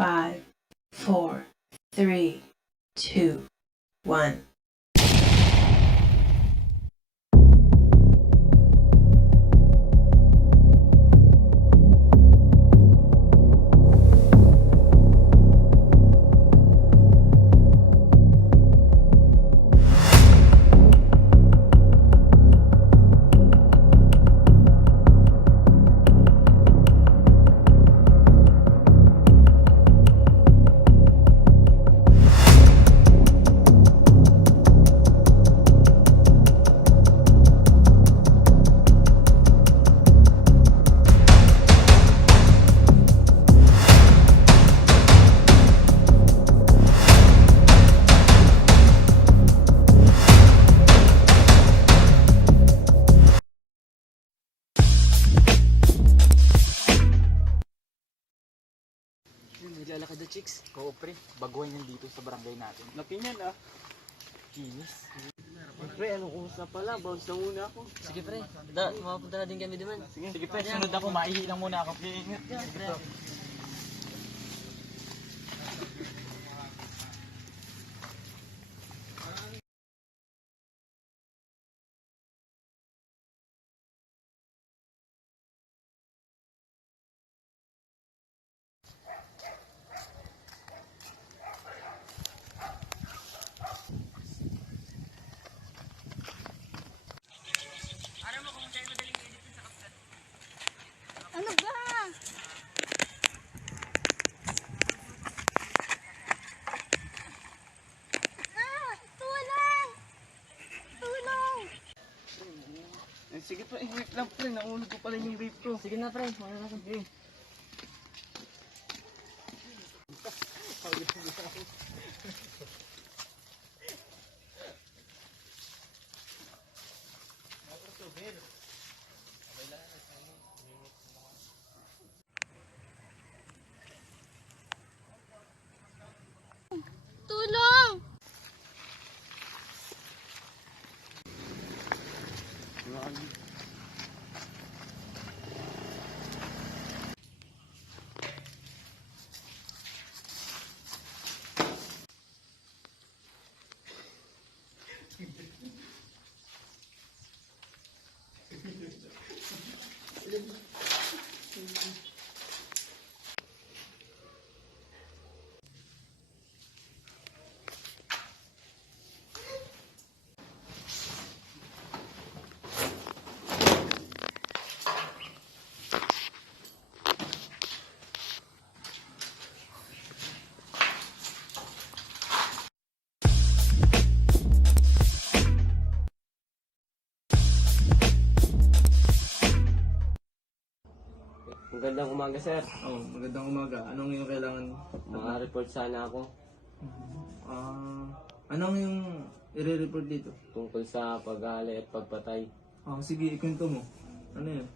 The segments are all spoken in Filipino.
5, 4, 3, 2, 1. Naglalakad na chicks. Oo pre, baguhan yan dito sa barangay natin. Laki niyan ah. Kinis. Pre, anong kumusta pala? Bounce na muna ako. Sige pre, mapapunta na din kami duman. Sige pre, sunod ako, maihi lang muna ako. Ingat yan. Sige pre. Ano ba? Tulong! Tulong! Sige pre, wait lang pre. Naulog ko pala yung vape ko. Sige na pre, wala na natin. Tulong! Magandang umaga sir. Oh, magandang umaga. Anong yung kailangan? Maka-report sana ako Anong yung i-report dito? tungkol sa pag-aali at pagpatay. Sige, ikwento mo. Ano yun?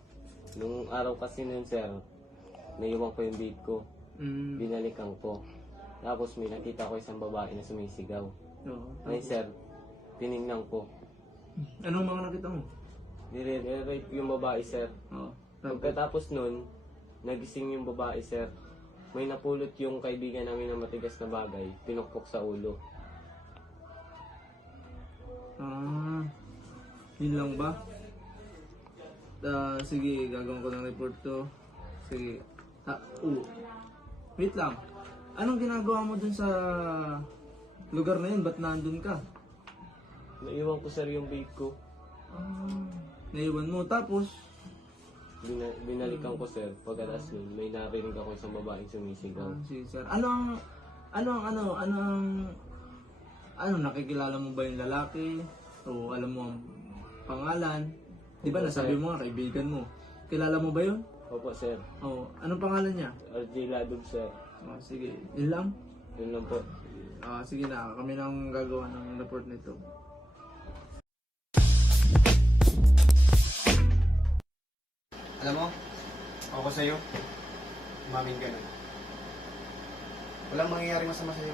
Nung araw kasi nun sir, naiwan ko yung vape ko. Binalikan ko. Tapos may nakita ko isang babae na sumisigaw. Oo. Ngayon sir, tinignan ko. Anong mga nakita mo? Nire-rape yung babae sir. Oo. Pagkatapos nun, nagising yung babae sir. May napulot yung kaibigan namin na matigas na bagay, pinukpok sa ulo. Yun lang ba? Sige, gagawin ko ng report to. Sige. Wait lang. Anong ginagawa mo dun sa lugar na yun? Ba't nandun ka? Naiwan ko sir yung vape ko. Naiwan mo. Tapos, Binalikan ko sir. Pagkatapos nun, may narinig ako isang babaeng sumisigaw. sige sir. Nakikilala mo ba yung lalaki? O alam mo ang pangalan? Di ba Opo, nasabi sir. mo nga, kaibigan mo. Kilala mo ba yun? Opo sir. Anong pangalan niya? RJ Ladog sir. Sige, yun lang. Yun lang po. Sige na, kami nang gagawa ng report nito. Alam mo, ako sa'yo, umamin ka na. Walang mangyayari masama sa'yo.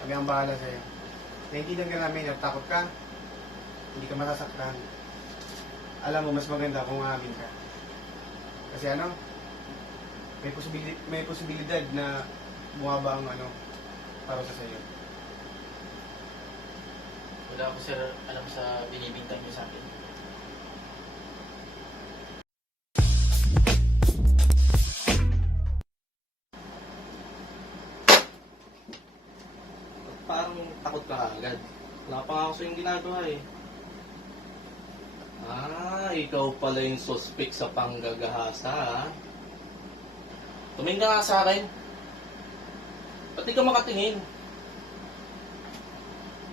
Kami ang bahala sa'yo. Naintindihan ka namin at takot ka, hindi ka masasaktan. Alam mo, mas maganda kung umamin ka. Kasi ano, may posibilidad na bumaba ang para sa sayo. Wala ko sir alam sa binibintang niyo sa akin. Parang takot ka agad. Wala pa nga ako sa yung ginagawa eh. Ikaw pala yung suspect sa panggagahasa ha? Tumingin ka nga sa akin. Ba't di ka makatingin?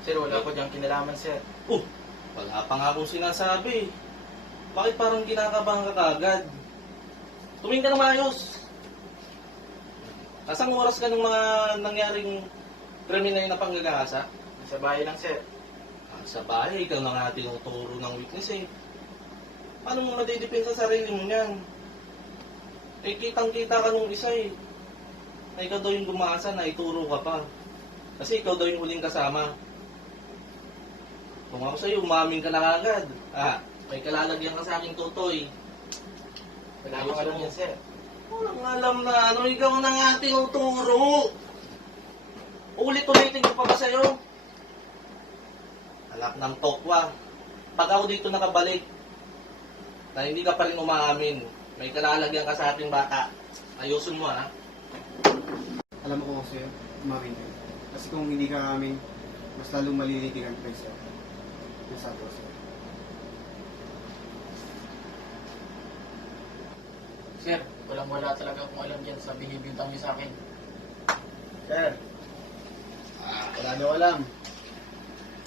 Sir, wala ko diyang kinalaman sir. Wala pa nga akong sinasabi. Bakit parang kinakabahan ka kagad? Tumingin ka na maayos. Kasang oras ka ng mga nangyaring kriminal na panggagahasa? Sa bahay lang sir. Sa bahay, ikaw na nga tinuturo ng witness eh. Paano mo madidipin sa sarili mo niyan? Eh, kitang-kita ka nung isa eh. Na ikaw daw yung gumasa, na ituro ka pa. Kasi ikaw daw yung huling kasama. Kung ako sa'yo, umamin ka na agad. May kalalagyan ka sa aking tutoy. Wala akong alam yan sir. Walang alam na ikaw na nga tinuturo. Ulit-ulitin ko pa ba sa'yo? Anak ng tokwa. Pag ako dito nakabalik, na hindi ka pa rin umaamin, may kalalagyan ka sa ating bata, ayusin mo ha. Alam mo ko kasi, umamin ka. Kasi kung hindi ka amin, mas lalong maliligigan ka sir. Yung sabi ko sir. Sir, walang-wala talaga akong alam yan sa binibintang niyo sa akin. Sir, wala daw alam.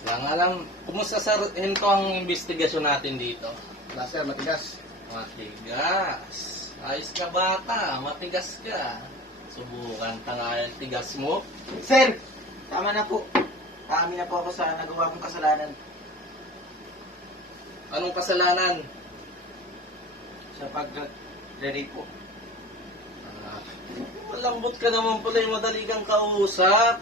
Wala nga lang, kumusta sa hinto ang investigasyon natin dito? Wala sir, matigas. Matigas. Ayos ka bata, matigas ka. Subukan ta nga yung tigas mo. Sir, tama na po. Aamin na po ako sa nagawa kong kasalanan. Anong kasalanan? Sa pag-rape po. Malambot ka naman pala yung madali kang kausap.